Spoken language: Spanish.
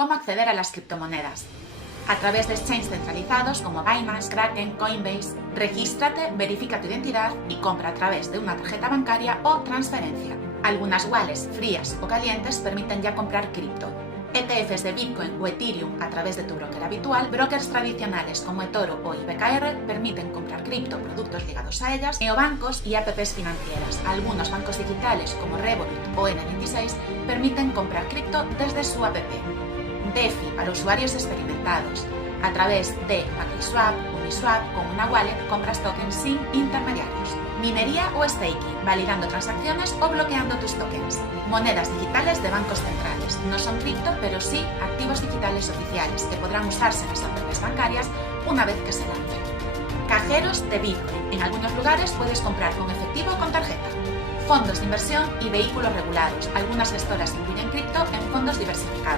cómo acceder a las criptomonedas. A través de exchanges centralizados como Binance, Kraken, Coinbase, regístrate, verifica tu identidad y compra a través de una tarjeta bancaria o transferencia. Algunas wallets frías o calientes permiten ya comprar cripto. ETFs de Bitcoin o Ethereum a través de tu broker habitual, brokers tradicionales como eToro o IBKR permiten comprar cripto, productos ligados a ellas, neobancos y apps financieras. Algunos bancos digitales como Revolut o N26 permiten comprar cripto desde su app. DeFi para usuarios experimentados. A través de PancakeSwap, Uniswap, con una wallet compras tokens sin intermediarios. Minería o staking, validando transacciones o bloqueando tus tokens. Monedas digitales de bancos centrales. No son cripto, pero sí activos digitales oficiales que podrán usarse en las apps bancarias una vez que se lancen. Cajeros de Bitcoin. En algunos lugares puedes comprar con efectivo o con tarjeta. Fondos de inversión y vehículos regulados. Algunas gestoras incluyen cripto en fondos diversificados.